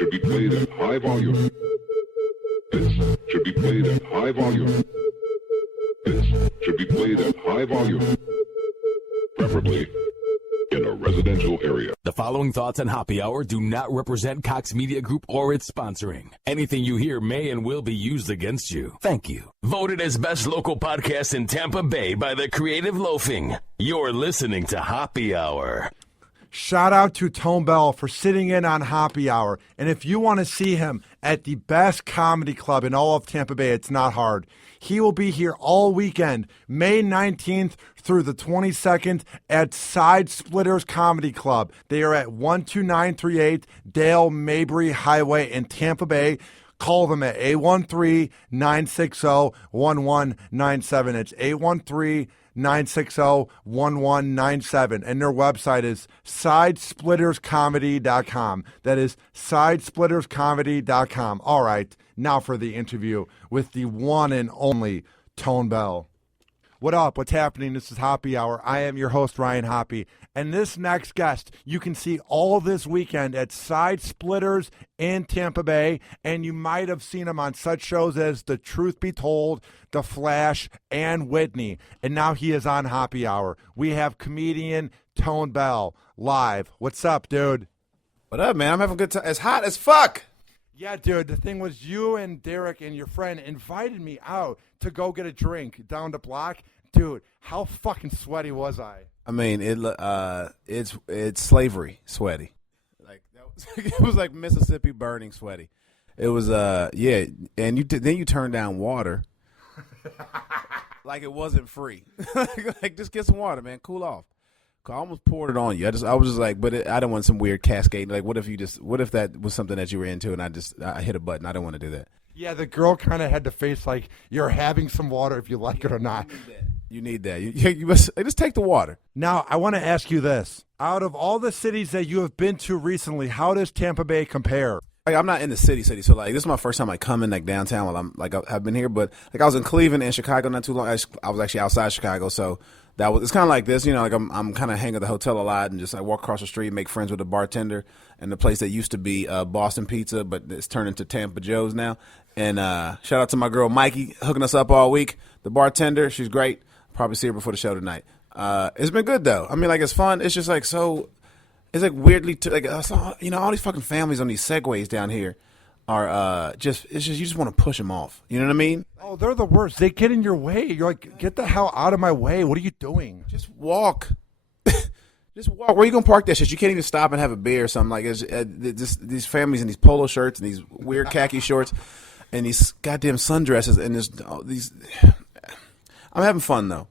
should be played at high volume. This should be played at high volume. This should be played at high volume. Preferably in a residential area. The following thoughts on Hoppe Hour do not represent Cox Media Group or its sponsoring. Anything you hear may and will be used against you. Thank you. Voted as best local podcast in Tampa Bay by the Creative Loafing. You're listening to Hoppe Hour. Shout out to Tone Bell for sitting in on Hoppe Hour. And if you want to see him at the best comedy club in all of Tampa Bay, it's not hard. He will be here all weekend, May 19th through the 22nd at Side Splitters Comedy Club. They are at 12938 Dale Mabry Highway in Tampa Bay. Call them at 813-960-1197. It's 813-960-1197. And their website is sidesplitterscomedy.com. That is sidesplitterscomedy.com. All right, now for the interview with the one and only Tone Bell. What up? What's happening? This is Hoppe Hour. I am your host, Ryan Hoppe. And this next guest, you can see all this weekend at Side Splitters in Tampa Bay. And you might have seen him on such shows as The Truth Be Told, The Flash, and Whitney. And now he is on Hoppe Hour. We have comedian Tone Bell live. What's up, dude? What up, man? I'm having a good time. It's hot as fuck. Yeah, dude, the thing was you and Derek and your friend invited me out to go get a drink down the block. Dude, how fucking sweaty was I? I mean, it's slavery sweaty. Like that was, it was like Mississippi burning sweaty. It was yeah, and then you turn down water like it wasn't free. Like just get some water, man. Cool off. I almost poured it on you. I was just like, but I didn't want some weird cascade. Like, what if that was something that you were into, and I hit a button. I didn't want to do that. Yeah, the girl kind of had to face like you're having some water if you like it or not. You need that. You must just take the water. Now, I want to ask you this: out of all the cities that you have been to recently, how does Tampa Bay compare? Like, I'm not in the city, so like this is my first time like coming like downtown while I'm like I've been here, but like I was in Cleveland and Chicago not too long. I was actually outside Chicago, so. It's kind of like this, you know, like I'm kind of hanging at the hotel a lot and just I walk across the street, make friends with the bartender and the place that used to be Boston Pizza, but it's turned into Tampa Joe's now. And shout out to my girl Mikey hooking us up all week. The bartender, she's great. Probably see her before the show tonight. It's been good though. I mean, like it's fun. It's just like so. It's like weirdly you know, all these fucking families on these segways down here are you just want to push them off. You know what I mean? Oh, they're the worst. They get in your way. You're like, get the hell out of my way. What are you doing? Just walk. Just walk. Where you gonna park that shit? You can't even stop and have a beer or something. Like these families in these polo shirts and these weird khaki shorts and these goddamn sundresses and these. I'm having fun though.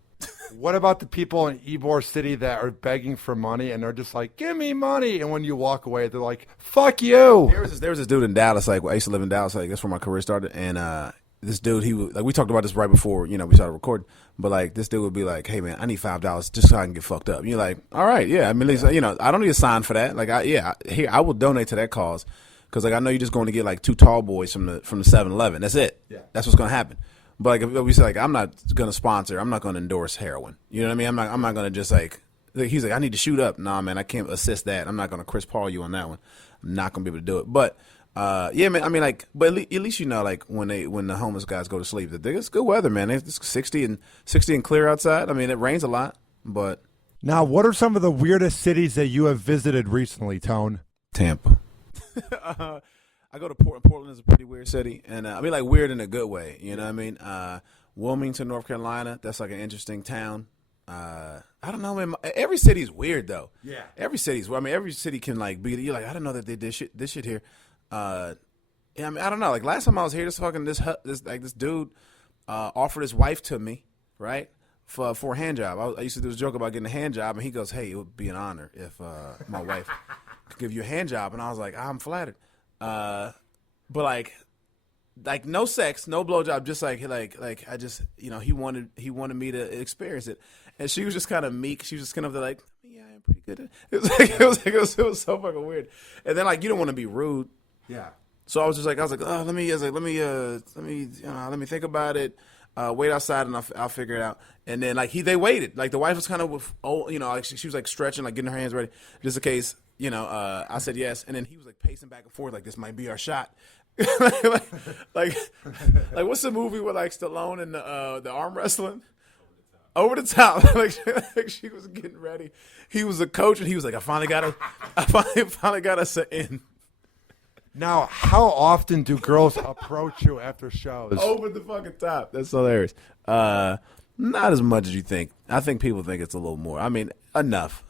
What about the people in Ybor City that are begging for money and they're just like, give me money. And when you walk away, they're like, fuck you. There was this dude in Dallas. Like I used to live in Dallas. Like that's where my career started. And this dude, we talked about this right before, you know, we started recording. But like this dude would be like, hey man, I need $5 just so I can get fucked up. And you're like, all right, yeah. I mean, at least, you know, I don't need a sign for that. Like I will donate to that cause because like I know you're just going to get like two tall boys from the 7-Eleven. That's it. Yeah. That's what's going to happen. But like if we say like I'm not going to sponsor, I'm not going to endorse heroin. You know what I mean? I'm not going to just like he's like I need to shoot up. Nah, man, I can't assist that. I'm not going to Chris Paul you on that one. I'm not going to be able to do it. But yeah, man. I mean, like, but at least you know, like when the homeless guys go to sleep, it's good weather, man. It's 60 and clear outside. I mean, it rains a lot, but now, what are some of the weirdest cities that you have visited recently, Tone? Tampa. I go to Portland. Portland is a pretty weird city, and I mean, like weird in a good way. You know what I mean? Wilmington, North Carolina. That's like an interesting town. I don't know, man. Every city's weird though. Yeah. Every city's. I mean, every city can like be. You're like, I don't know that they did this shit here. Yeah, I mean, I don't know. Like last time I was here, this dude offered his wife to me, right, for a hand job. I used to do this joke about getting a hand job, and he goes, "Hey, it would be an honor if my wife could give you a hand job." And I was like, "I'm flattered," but like no sex, no blowjob, just like I just, you know, he wanted me to experience it, and she was just kind of meek. She was just kind of like, "Yeah, I'm pretty good at it." It was so fucking weird. And then like you don't want to be rude. Yeah. So I was like, oh, let me think about it. Wait outside and I'll figure it out. And then like they waited. Like the wife was kind of, like she was like stretching, like getting her hands ready, just in case. I said yes, and then he was like pacing back and forth, like this might be our shot. like what's the movie with like Stallone and the arm wrestling? Over the top. like she was getting ready. He was a coach, and he was like, I finally got us in. Now, how often do girls approach you after shows? Over the fucking top. That's hilarious. Not as much as you think. I think people think it's a little more. I mean, enough.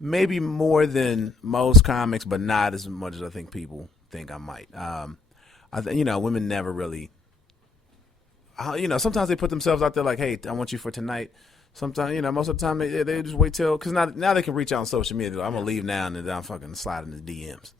Maybe more than most comics, but not as much as I think people think I might. Women never really. Sometimes they put themselves out there like, "Hey, I want you for tonight." Sometimes, most of the time they just wait till because now they can reach out on social media. Like, I'm gonna leave now and then I'm fucking slide in the DMs.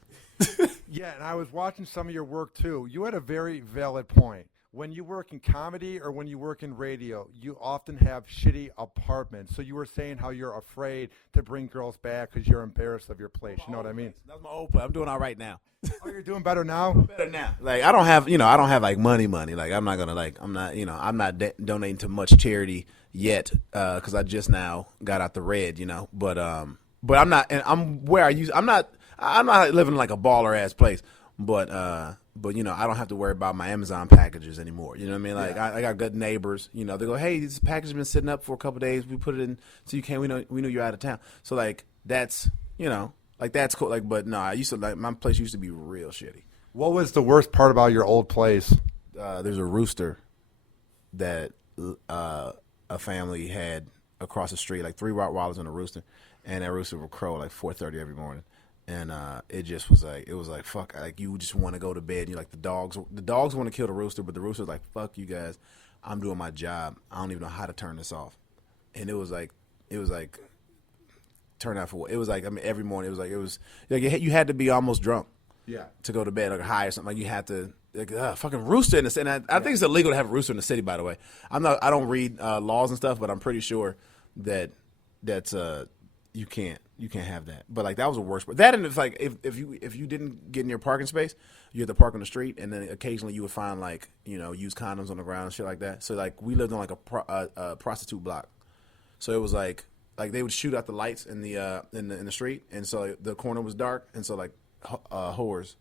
Yeah, and I was watching some of your work too. You had a very valid point. When you work in comedy or when you work in radio, you often have shitty apartments. So you were saying how you're afraid to bring girls back because you're embarrassed of your place. You know what I mean? That's my old place. I'm doing all right now. Oh, you're doing better now? Better now. Like I don't have like money. Like I'm not gonna I'm not donating to much charity yet because I just now got out the red. But I'm not, and I'm where I used. I'm not living like a baller ass place, but I don't have to worry about my Amazon packages anymore. You know what I mean? Like I got good neighbors. They go, hey, this package has been sitting up for a couple of days. We put it in so you can't. We know you're out of town. So like that's that's cool. Like, but no, I used to my place used to be real shitty. What was the worst part about your old place? There's a rooster that a family had across the street, like 3 Rottweilers and a rooster, and that rooster would crow like 4:30 every morning. And it just was like fuck, like you just want to go to bed. You like the dogs want to kill the rooster, but the rooster's like, fuck you guys, I'm doing my job. I don't even know how to turn this off. And it was like turn out for what? It was like, I mean, every morning it was like you had to be almost drunk, to go to bed, like high or something. Like you had to fucking rooster in the city. And I think it's illegal to have a rooster in the city. By the way, I don't read laws and stuff, but I'm pretty sure that's you can't have that. But like that was the worst part. That and it's like if you didn't get in your parking space, you had to park on the street, and then occasionally you would find like used condoms on the ground and shit like that. So like we lived on like a prostitute block, so it was like they would shoot out the lights in the street, and so like, the corner was dark, and so like whores,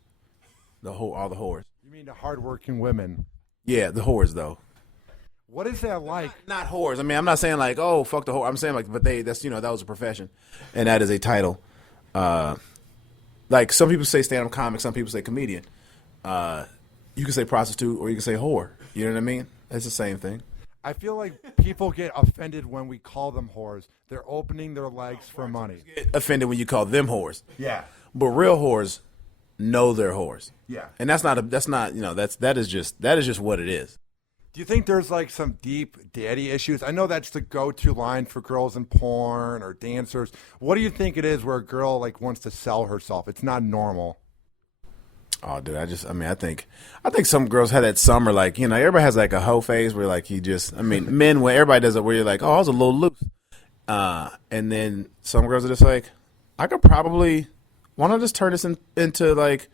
all the whores. You mean the hardworking women? Yeah, the whores though. What is that like? Not whores. I mean, I'm not saying like, oh, fuck the whore. I'm saying like, but that's that was a profession, and that is a title. Like some people say stand-up comic, some people say comedian. You can say prostitute or you can say whore. You know what I mean? It's the same thing. I feel like people get offended when we call them whores. They're opening their legs for money. Get offended when you call them whores. Yeah. But real whores know they're whores. Yeah. And that is just what it is. Do you think there's like some deep daddy issues? I know that's the go-to line for girls in porn or dancers. What do you think it is where a girl like wants to sell herself? It's not normal. Oh, dude, I think some girls had that summer, like, everybody has like a hoe phase where like men, when everybody does it, where you're like, oh, I was a little loose. And then some girls are just like, I could probably, why not just turn this into like,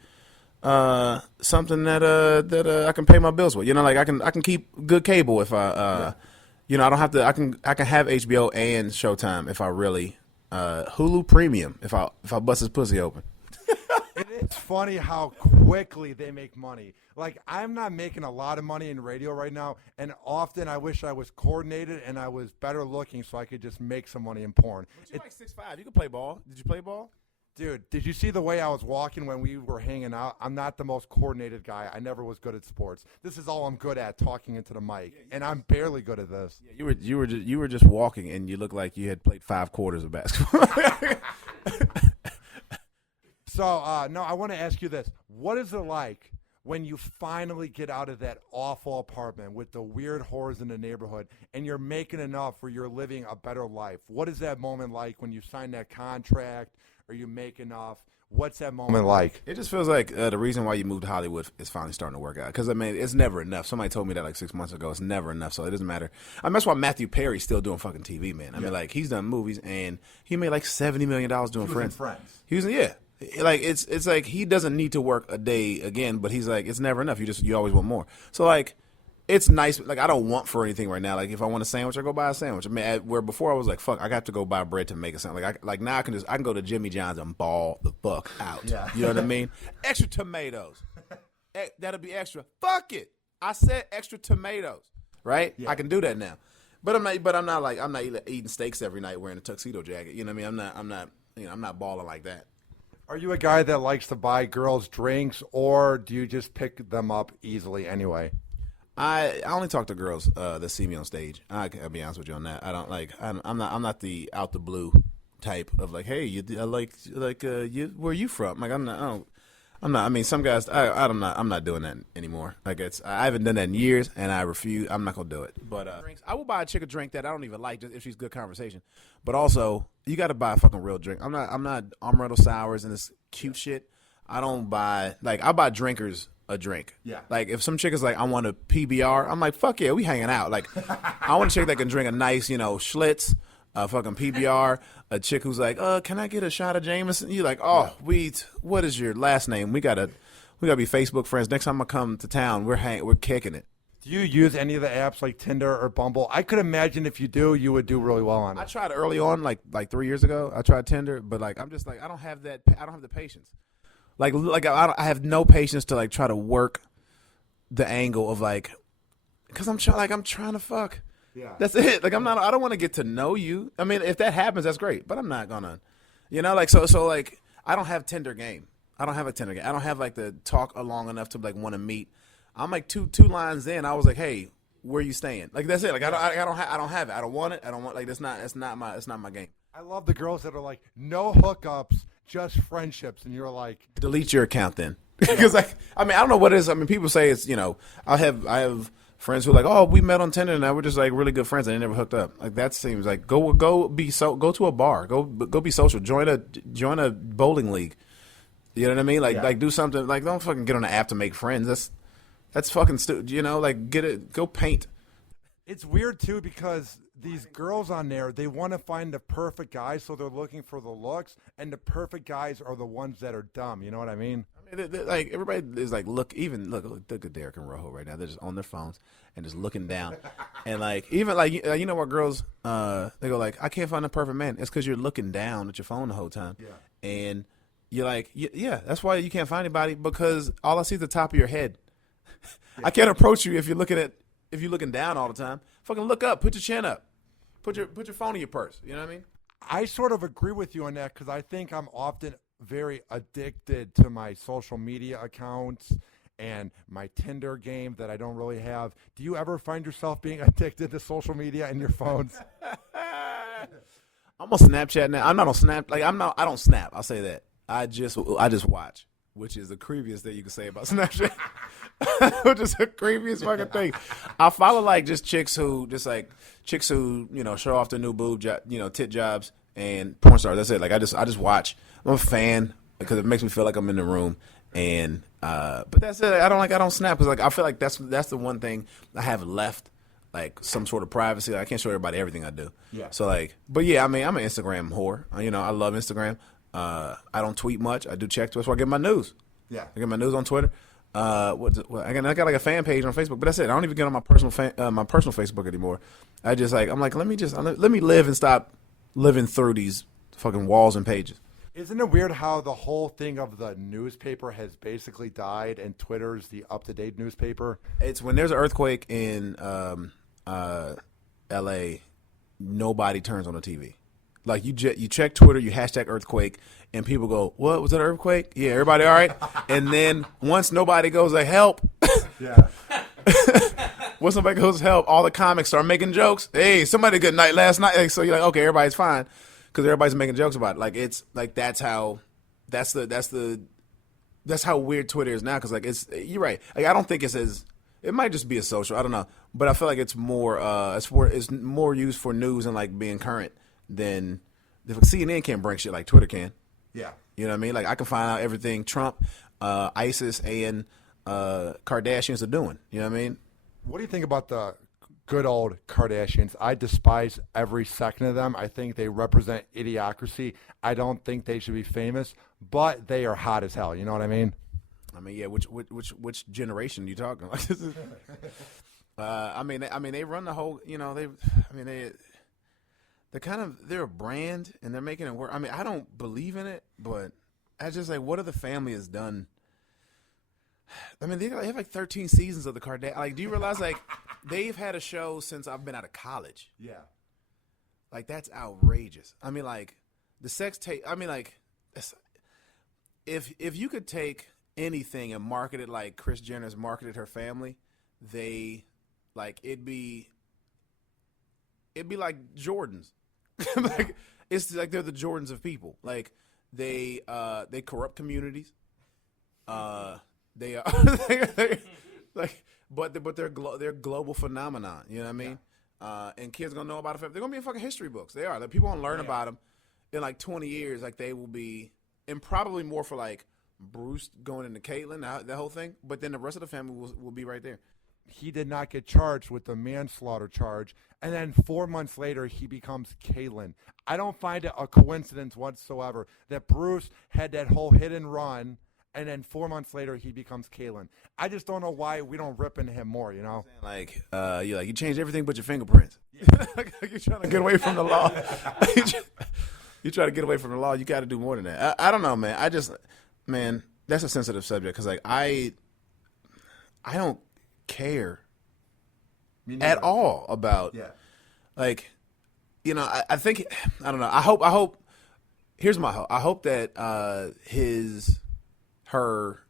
something that I can pay my bills with. Like I can keep good cable if I I don't have to. I can have HBO and Showtime if I really Hulu Premium if I bust his pussy open. It's funny how quickly they make money. Like I'm not making a lot of money in radio right now, and often I wish I was coordinated and I was better looking so I could just make some money in porn. But you're like 6'5". You can play ball. Did you play ball? Dude, did you see the way I was walking when we were hanging out? I'm not the most coordinated guy. I never was good at sports. This is all I'm good at, talking into the mic, and I'm barely good at this. Yeah, you were just walking, and you looked like you had played 5 quarters of basketball. So, no, I want to ask you this. What is it like when you finally get out of that awful apartment with the weird whores in the neighborhood and you're making enough where you're living a better life? What is that moment like when you sign that contract or you make enough? What's that moment like? It just feels like the reason why you moved to Hollywood is finally starting to work out. Because, it's never enough. Somebody told me that like 6 months ago. It's never enough, so it doesn't matter. That's why Matthew Perry's still doing fucking TV, man. I mean, like, he's done movies, and he made like $70 million doing Friends. He was, yeah. Like, it's like he doesn't need to work a day again, but he's like, it's never enough. You always want more. So, like, it's nice. Like, I don't want for anything right now. Like, if I want a sandwich, I go buy a sandwich. I mean, where before I was like, fuck, I got to go buy bread to make a sandwich. Like now I can go to Jimmy John's and ball the fuck out. Yeah. You know what I mean? Extra tomatoes. That'll be extra. Fuck it. I said extra tomatoes. Right? Yeah. I can do that now. But I'm not eating steaks every night wearing a tuxedo jacket. You know what I mean? I'm not balling like that. Are you a guy that likes to buy girls drinks, or do you just pick them up easily anyway? I only talk to girls that see me on stage. I'll be honest with you on that. I don't like. I'm not the out the blue type of like, hey, you where are you from? Like, I'm not. I mean, some guys. I'm not doing that anymore. Like, I haven't done that in years, and I refuse. I'm not gonna do it. But I will buy a chick a drink that I don't even like, just if she's good conversation. But also, you got to buy a fucking real drink. I'm not amaretto sours and this cute shit. I don't buy I buy drinkers a drink. Yeah. Like, if some chick is like, I want a PBR, I'm like, fuck yeah, we hanging out. Like, I want a chick that can drink a nice, Schlitz, a fucking PBR. A chick who's like, can I get a shot of Jameson? You like, what is your last name? We gotta be Facebook friends. Next time I come to town, we're kicking it. Do you use any of the apps like Tinder or Bumble? I could imagine if you do, you would do really well on it. I tried early on, like 3 years ago. I tried Tinder, but like, I'm just like, I don't have the patience. Like I have no patience to like try to work the angle of like, because I'm trying to fuck. Yeah. That's it. Like, I don't want to get to know you. I mean, if that happens, that's great, but I'm not gonna, like, so like, I don't have Tinder game. I don't have a Tinder game. I don't have like the talk long enough to like want to meet. I'm like two lines in. I was like, hey, where you staying? Like, that's it. Like, I don't have it. I don't want it. I don't want, like, that's not my game. I love the girls that are like, no hookups, just friendships, and you're like, delete your account then. Because I don't know what it is. I mean, people say it's, I have friends who are like, oh, we met on Tinder and now we're just like really good friends and they never hooked up. Like, that seems like go to a bar, go be social, join a bowling league. You know what I mean? Like, like, do something. Like, don't fucking get on the app to make friends. That's fucking stupid. Like, go paint. It's weird too because these girls on there, they want to find the perfect guy, so they're looking for the looks, and the perfect guys are the ones that are dumb. You know what I mean? Like, everybody is like, look at Derek and Rojo right now. They're just on their phones and just looking down, and like, even like, what girls they go like, I can't find the perfect man. It's because you're looking down at your phone the whole time, and you're like, yeah, that's why you can't find anybody, because all I see is the top of your head. I can't approach you if you're looking down all the time. Fucking look up, put your chin up, put your phone in your purse. You know what I mean? I sort of agree with you on that because I think I'm often very addicted to my social media accounts and my Tinder game that I don't really have. Do you ever find yourself being addicted to social media and your phones? I'm on Snapchat now. I'm not on Snap. Like, I don't snap. I'll say that. I just watch, which is the creepiest thing you can say about Snapchat. Which is the creepiest fucking thing. I follow like just chicks who show off their new boob tit jobs and porn stars. That's it. Like, I just watch. I'm a fan because it makes me feel like I'm in the room. And but that's it. I don't snap because like I feel like that's the one thing I have left, like some sort of privacy. Like, I can't show everybody everything I do. Yeah. So like, but yeah, I mean, I'm an Instagram whore. I love Instagram. I don't tweet much. I do check. That's where I get my news. Yeah. I get my news on Twitter. I got like a fan page on Facebook, but that's it. I don't even get on my personal Facebook anymore. I'm like, let me live and stop living through these fucking walls and pages. Isn't it weird how the whole thing of the newspaper has basically died and Twitter's the up-to-date newspaper? It's when there's an earthquake in L.A., nobody turns on the TV. Like, you check Twitter, you hashtag earthquake, and people go, what, was that an earthquake? Yeah, everybody all right? And then once nobody goes like, help. Yeah. Once somebody goes help, all the comics start making jokes. Hey, somebody good night last night. Like, so you're like, okay, everybody's fine because everybody's making jokes about it. Like, it's like that's how weird Twitter is now, because like you're right. Like, I don't think it might just be a social. I don't know, but I feel like it's more it's more used for news and like being current than if CNN can't bring shit like Twitter can. Yeah. You know what I mean? Like, I can find out everything Trump, ISIS, and Kardashians are doing. You know what I mean? What do you think about the good old Kardashians? I despise every second of them. I think they represent idiocracy. I don't think they should be famous, but they are hot as hell. You know what I mean? I mean, yeah. Which generation are you talking about? I mean, they run the whole. They're a brand and they're making it work. I mean, I don't believe in it, but I just like what the family has done. I mean, they have like 13 seasons of the Kardashians. Like, do you realize like they've had a show since I've been out of college? Yeah. Like that's outrageous. I mean, like the sex tape. I mean, like if you could take anything and market it like Kris Jenner's marketed her family, it'd be like Jordans. Like it's like they're the Jordans of people. Like they corrupt communities. They are but they're global phenomenon. You know what I mean? Yeah. And kids gonna know about it. They're gonna be in fucking history books. They are. Like, people gonna learn about them in like 20 years. Like they will be, and probably more for like Bruce going into Caitlyn, that whole thing. But then the rest of the family will be right there. He did not get charged with the manslaughter charge, and then 4 months later he becomes Caitlyn. I don't find it a coincidence whatsoever that Bruce had that whole hit and run, and then 4 months later he becomes Caitlyn. I just don't know why we don't rip into him more, you know? Like you changed everything but your fingerprints. Yeah. You're trying to get away from the law. You try to get away from the law. You got to do more than that. I don't know, man. Man, that's a sensitive subject because like I don't care at all about like, you know, I think, I don't know. I hope here's my hope. I hope that her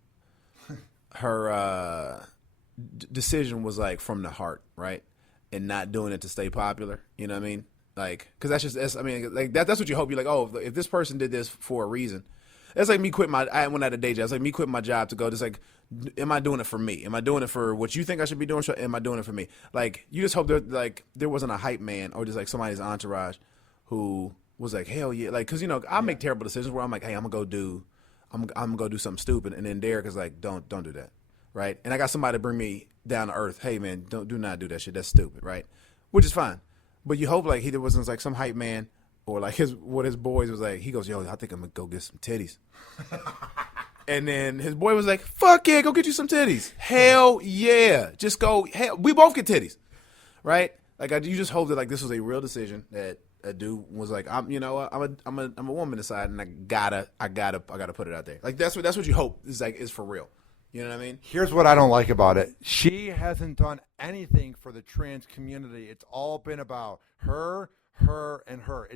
decision was like from the heart, right? And not doing it to stay popular. You know what I mean? Like, cause that's what you hope. You're like, oh, if this person did this for a reason, that's like me quitting I went out of day job. It's like me quitting my job to go. Just like, am I doing it for me? Am I doing it for what you think I should be doing? Am I doing it for me? Like, you just hope there wasn't a hype man or just like somebody's entourage who was like, hell yeah, like, cause you know I make terrible decisions where I'm like, hey, I'm gonna go do something stupid, and then Derek is like, don't do that, right? And I got somebody to bring me down to earth. Hey man, do not do that shit. That's stupid, right? Which is fine, but you hope like there wasn't like some hype man. Or like his boys was like, he goes, yo, I think I'm gonna go get some titties. And then his boy was like, fuck yeah, go get you some titties. Hell yeah, just go. Hell, we both get titties, right? Like you just hope that like this was a real decision that a dude was like, I'm a woman inside, and I gotta put it out there. Like that's what you hope is for real. You know what I mean? Here's what I don't like about it. She hasn't done anything for the trans community. It's all been about her, and her.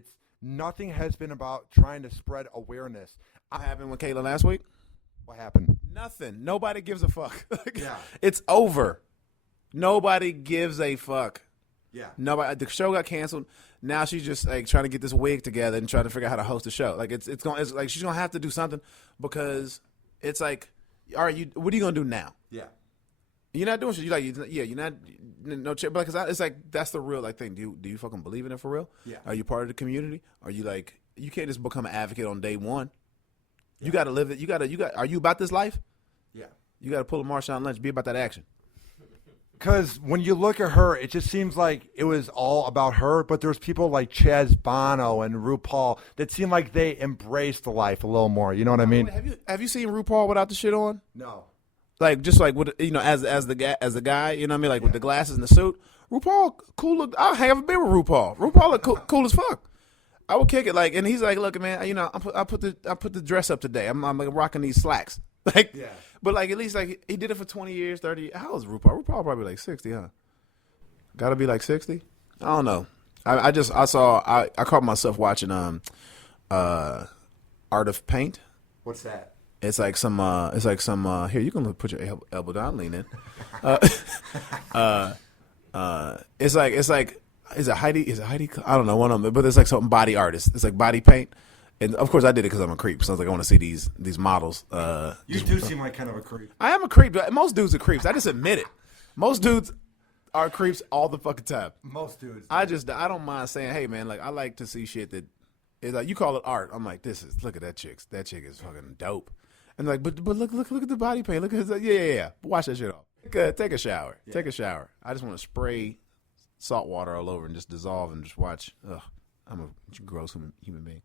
Nothing has been about trying to spread awareness. What happened with Caitlyn last week? What happened? Nothing. Nobody gives a fuck. It's over. Nobody gives a fuck. Yeah. Nobody. The show got canceled. Now she's just like trying to get this wig together and trying to figure out how to host the show. Like it's like she's gonna have to do something because it's like, all right, what are you gonna do now? Yeah. You're not doing shit. You're not because it's like that's the real like thing. Do you fucking believe in it for real? Yeah. Are you part of the community? Are you like you can't just become an advocate on day one? Yeah. You got to live it. You got. Are you about this life? Yeah. You got to pull a Marshawn Lynch. Be about that action. Because when you look at her, it just seems like it was all about her. But there's people like Chaz Bono and RuPaul that seem like they embraced the life a little more. You know what I mean? Have you seen RuPaul without the shit on? No. Like just like with as the guy, you know what I mean, like with the glasses and the suit. RuPaul cool look. I'll have a beer with RuPaul. RuPaul look cool as fuck. I would kick it like, and he's like, look, man, you know, I put the dress up today. I'm like rocking these slacks, like, yeah. But like at least like he did it for 20 years, 30 years. How old is RuPaul? RuPaul probably like 60, huh? Got to be like 60. I don't know. I caught myself watching Art of Paint. What's that? It's like some here you can put your elbow down, lean in. It's a Heidi? I don't know, one of them, but it's like some body artist. It's like body paint, and of course I did it because I'm a creep. So I was like, I want to see these models. You do seem like kind of a creep. I am a creep. But most dudes are creeps. I just admit it. Most dudes are creeps all the fucking time. Most dudes. I don't mind saying, hey man, like I like to see shit that is like you call it art. I'm like, look at that chick. That chick is fucking dope. And like, but look at the body paint. Look at his, yeah. Wash that shit off. Take a shower. Yeah. Take a shower. I just want to spray salt water all over and just dissolve and just watch. Ugh, I'm a gross human being.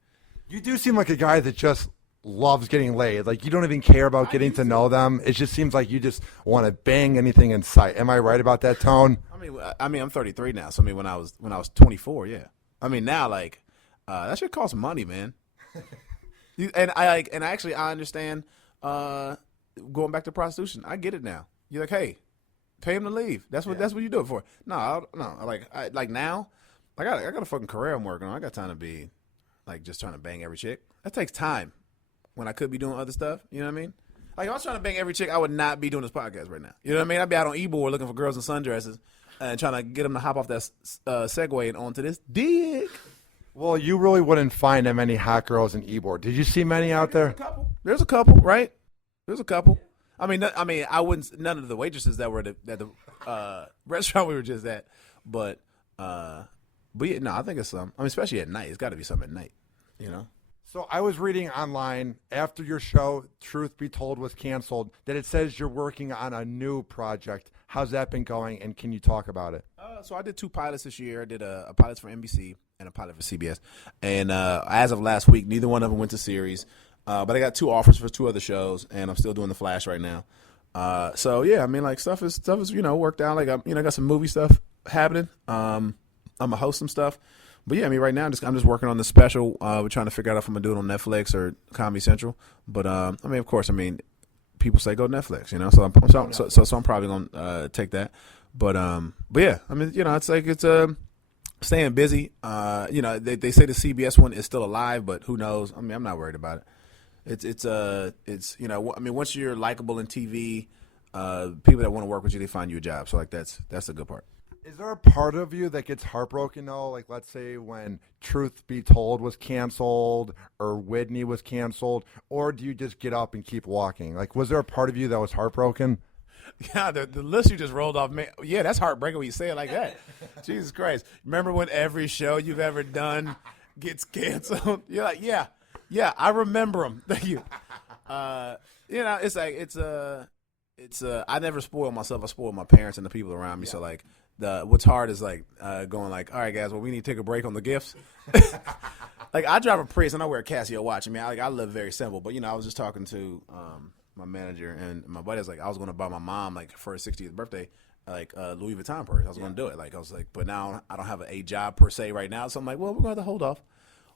You do seem like a guy that just loves getting laid. Like, you don't even care about getting to know them. It just seems like you just want to bang anything in sight. Am I right about that, Tone? I mean, I'm 33 now. So I mean, when I was 24, yeah. I mean, now like that shit costs money, man. I understand going back to prostitution. I get it now. You're like, hey, pay him to leave. That's what you do it for. No. Like now, I got a fucking career I'm working on. I got time to be like just trying to bang every chick. That takes time. When I could be doing other stuff, you know what I mean? Like, if I was trying to bang every chick, I would not be doing this podcast right now. You know what I mean? I'd be out on eBoard looking for girls in sundresses and trying to get them to hop off that Segway and onto this dick. Well, you really wouldn't find that many hot girls in eBoard. Did you see many out there? There's a couple, right? There's a couple. I mean, I wouldn't. None of the waitresses that were at the restaurant we were just at, but yeah, no, I think it's some. I mean, especially at night, it's got to be some at night, you know. So I was reading online after your show, Truth Be Told, was canceled, that it says you're working on a new project. How's that been going, and can you talk about it? So I did 2 pilots this year. I did a pilot for NBC and a pilot for CBS. And as of last week, neither one of them went to series. But I got 2 offers for 2 other shows, and I'm still doing The Flash right now. So yeah, I mean, like stuff is worked out. Like I got some movie stuff happening. I'm gonna host some stuff. But yeah, I mean, right now I'm just working on the special. We're trying to figure out if I'm gonna do it on Netflix or Comedy Central. But I mean, of course, I mean, people say go Netflix, you know. So I'm probably gonna take that. But yeah, I mean, you know, it's like it's staying busy. You know, they say the CBS one is still alive, but who knows? I mean, I'm not worried about it. It's you know, I mean, once you're likable in TV, people that want to work with you, they find you a job. So like that's the good part. Is there a part of you that gets heartbroken, though? Like, let's say when Truth Be Told was canceled or Whitney was canceled, or do you just get up and keep walking? Like, was there a part of you that was heartbroken? Yeah, the list you just rolled off, man. Yeah, that's heartbreaking when you say it like that. Jesus Christ. Remember when every show you've ever done gets canceled? You're like, yeah, I remember them. Thank you. You know, it's like, I never spoil myself. I spoil my parents and the people around me. Yeah. So, like, what's hard is like going like, all right, guys, well, we need to take a break on the gifts. Like, I drive a Prius and I wear a Casio watch. I mean, I live very simple. But, you know, I was just talking to my manager and my buddy was like, I was going to buy my mom, like, for her 60th birthday, like, Louis Vuitton purse. I was going to do it. Like, I was like, but now I don't have a job per se right now. So I'm like, well, we're going to have to hold off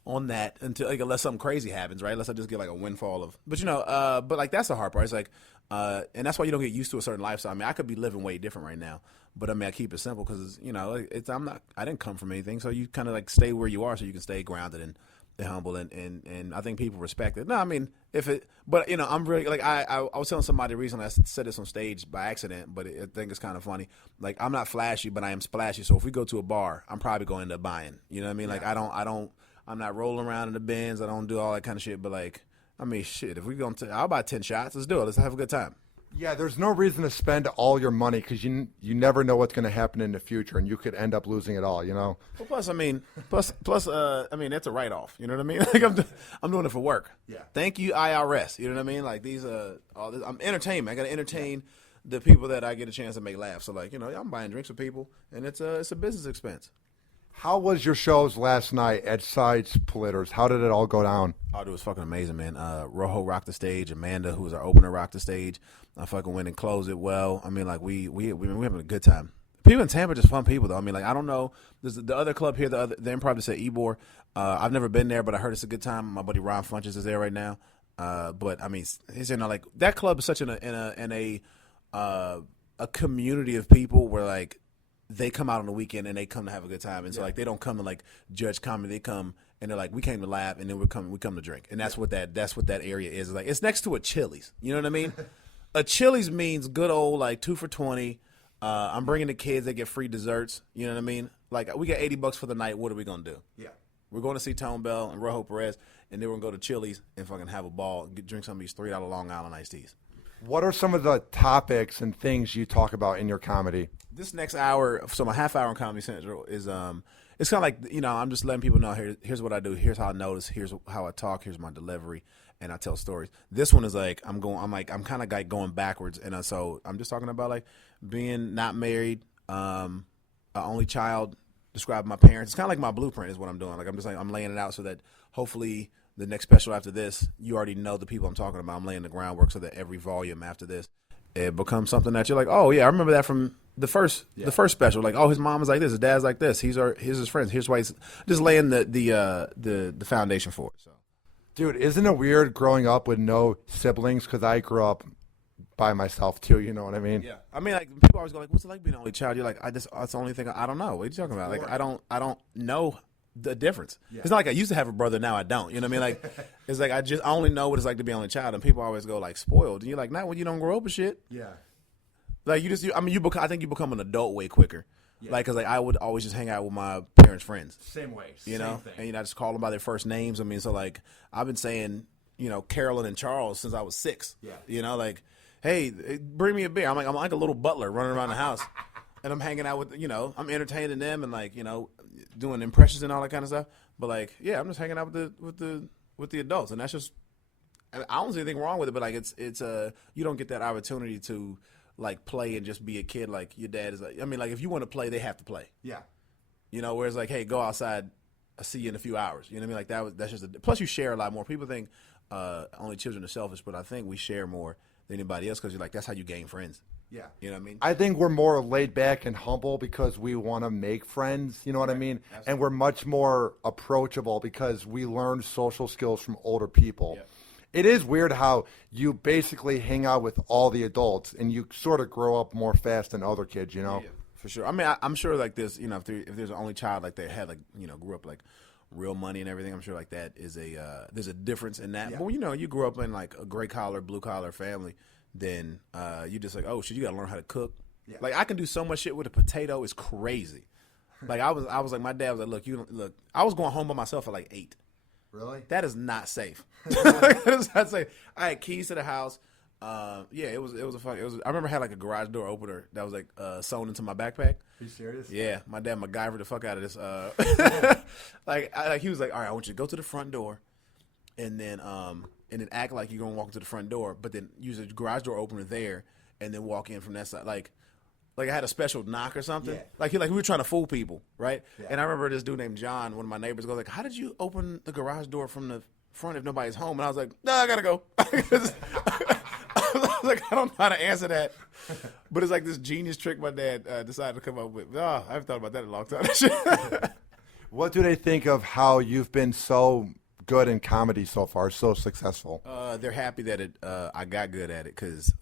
on that until, like, unless something crazy happens, right? Unless I just get, like, a windfall of, but, you know, but, like, that's the hard part. It's like, and that's why you don't get used to a certain lifestyle. I mean, I could be living way different right now, but I mean, I keep it simple because, you know, I didn't come from anything. So you kind of like stay where you are so you can stay grounded and humble. And I think people respect it. No, I mean, but you know, I'm really like, I was telling somebody recently, I said this on stage by accident, but I think it's kind of funny. Like, I'm not flashy, but I am splashy. So if we go to a bar, I'm probably going to end up buying, you know what I mean? Yeah. Like, I'm not rolling around in the bins. I don't do all that kind of shit, but like, I mean, shit, if we go I'll buy 10 shots. Let's do it. Let's have a good time. Yeah, there's no reason to spend all your money because you never know what's going to happen in the future, and you could end up losing it all, you know? Well, plus, I mean, I mean, that's a write-off. You know what I mean? Like, I'm doing it for work. Yeah. Thank you, IRS. You know what I mean? Like, these all this, I'm entertainment. I got to entertain the people that I get a chance to make laugh. So, like, you know, I'm buying drinks for people, and it's a business expense. How was your shows last night at Side Splitters? How did it all go down? Oh, it was fucking amazing, man. Rojo rocked the stage. Amanda, who was our opener, rocked the stage. I fucking went and closed it well. I mean, like, we having a good time. People in Tampa are just fun people, though. I mean, like, I don't know. There's the other club here, the Improv that's at Ybor. I've never been there, but I heard it's a good time. My buddy Ron Funches is there right now. But I mean, he's like that club is such in a community of people where like they come out on the weekend and they come to have a good time, and so like they don't come to like judge comedy. They come and they're like, we came to laugh, and then we come to drink, and that's what that area is. It's like it's next to a Chili's. You know what I mean? A Chili's means good old like 2 for $20. I'm bringing the kids; they get free desserts. You know what I mean? Like we got $80 for the night. What are we gonna do? Yeah, we're going to see Tone Bell and Rojo Perez, and then we're gonna go to Chili's and fucking have a ball, drink some of these $3 Long Island iced teas. What are some of the topics and things you talk about in your comedy? This next hour, so my half hour on Comedy Central is it's kind of like, you know, I'm just letting people know here's what I do, here's how I notice, here's how I talk, here's my delivery, and I tell stories. This one is like I'm kind of like going backwards, and so I'm just talking about like being not married, an only child, describing my parents. It's kind of like my blueprint is what I'm doing. Like I'm laying it out so that hopefully the next special after this, you already know the people I'm talking about. I'm laying the groundwork so that every volume after this, it becomes something that you're like, oh yeah, I remember that from the first special. Like, oh, his mom is like this, his dad's like this. Here's his friends. Here's why he's just laying the foundation for it. So, dude, isn't it weird growing up with no siblings? Because I grew up by myself too. You know what I mean? yeah. I mean, like people always go like, "What's it like being an only child?" You're like, that's the only thing I don't know. What are you talking about? Like, I don't know the difference. Yeah. It's not like I used to have a brother, now I don't. You know what I mean? Like, it's like I only know what it's like to be an only child, and people always go like spoiled, and you're like, not when you don't grow up with shit. Yeah. Like I think you become an adult way quicker. Yeah. Like, cause like I would always just hang out with my parents' friends. Same way. You know, and I just call them by their first names. I mean, so like I've been saying, Carolyn and Charles since I was 6. Yeah. You know, like, hey, bring me a beer. I'm like a little butler running around the house, and I'm hanging out with I'm entertaining them and like doing impressions and all that kind of stuff. But like, yeah, I'm just hanging out with the adults, and that's just I don't see anything wrong with it. But like, it's you don't get that opportunity to like play and just be a kid. Like your dad is like, I mean, like if you want to play, they have to play. Yeah. Whereas like, hey, go outside. I'll see you in a few hours. You know what I mean? Like that's just plus you share a lot more. People think only children are selfish, but I think we share more than anybody else because you're like that's how you gain friends. Yeah. You know what I mean? I think we're more laid back and humble because we want to make friends. You know what I mean? Absolutely. And we're much more approachable because we learn social skills from older people. Yeah. It is weird how you basically hang out with all the adults and you sort of grow up more fast than other kids, Yeah, for sure. I mean, I'm sure like this, if there's an only child like they had like, grew up like real money and everything, I'm sure like that is there's a difference in that. Yeah. But you grew up in like a gray collar, blue collar family, then you just like, oh shit, you got to learn how to cook. Yeah. Like I can do so much shit with a potato, it's crazy. Like I was like, my dad was like, look, I was going home by myself at like 8. Really? That is not safe. That is not safe. I had keys to the house. It was I remember I had like a garage door opener that was like sewn into my backpack. Are you serious? Yeah, my dad MacGyvered the fuck out of this. Like he was like, all right, I want you to go to the front door, and then act like you're gonna walk into the front door, but then use a garage door opener there, and then walk in from that side. Like I had a special knock or something. Yeah. Like we were trying to fool people, right? Yeah. And I remember this dude named John, one of my neighbors, goes like, "How did you open the garage door from the front if nobody's home?" And I was like, "No, I gotta go." I was like, I don't know how to answer that. But it's like this genius trick my dad decided to come up with. I haven't thought about that in a long time. What do they think of how you've been so good in comedy so far, so successful? They're happy that I got good at it because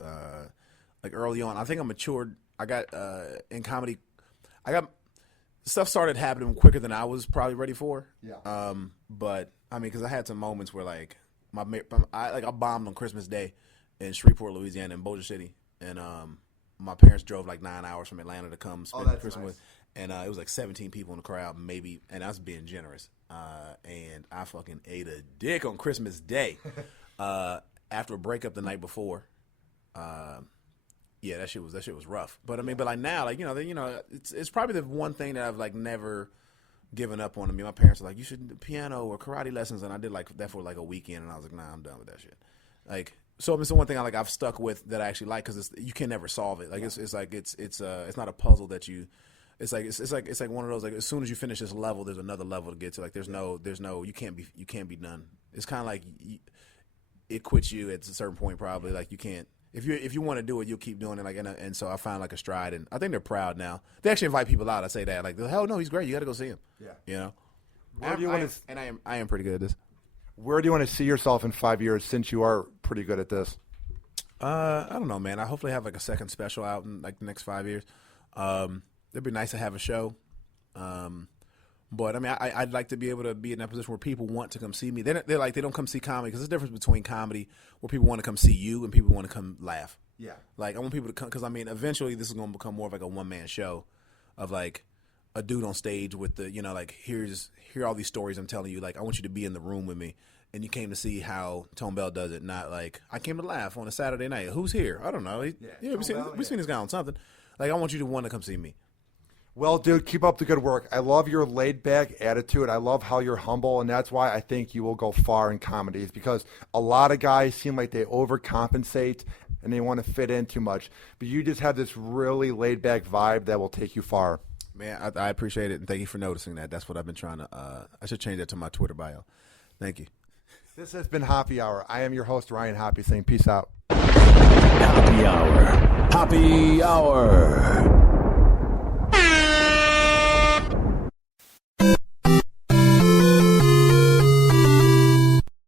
like early on, I think I matured. I got in comedy. Stuff started happening quicker than I was probably ready for. Yeah. But I mean, because I had some moments where like I bombed on Christmas Day in Shreveport, Louisiana, in Bossier City, and my parents drove like 9 hours from Atlanta to come spend Christmas with, and it was like 17 people in the crowd, maybe, and I was being generous. And I fucking ate a dick on Christmas Day after a breakup the night before. Yeah, that shit was rough. But I mean, but like now, like it's probably the one thing that I've like never given up on. I mean, my parents are like, you should do piano or karate lessons, and I did like that for like a weekend, and I was like, nah, I'm done with that shit. Like, so it's the one thing I've stuck with that I actually like because you can never solve it. Like it's not a puzzle that you. It's like one of those like as soon as you finish this level, there's another level to get to. Like there's no you can't be done. It's kind of like it quits you at a certain point probably. Like you can't. If you want to do it, you'll keep doing it. Like and so I found like a stride, and I think they're proud now. They actually invite people out. I say that like, hell no, he's great. You got to go see him. Yeah, Where do you want to? And I am pretty good at this. Where do you want to see yourself in 5 years? Since you are pretty good at this. I don't know, man. I hopefully have like a second special out in like the next 5 years. It'd be nice to have a show. But I mean, I'd like to be able to be in that position where people want to come see me. They're like, they don't come see comedy because there's a difference between comedy where people want to come see you and people want to come laugh. Yeah. Like I want people to come because I mean, eventually this is going to become more of like a one-man show of like a dude on stage with the, like here are all these stories I'm telling you. Like I want you to be in the room with me. And you came to see how Tone Bell does it, not like I came to laugh on a Saturday night. Who's here? I don't know. We've seen this guy on something. Like I want you to want to come see me. Well, dude, keep up the good work. I love your laid-back attitude. I love how you're humble, and that's why I think you will go far in comedies because a lot of guys seem like they overcompensate and they want to fit in too much. But you just have this really laid-back vibe that will take you far. Man, I appreciate it, and thank you for noticing that. That's what I've been trying to I should change that to my Twitter bio. Thank you. This has been Hoppe Hour. I am your host, Ryan Hoppe, saying peace out. Happy Hour. Happy Hour.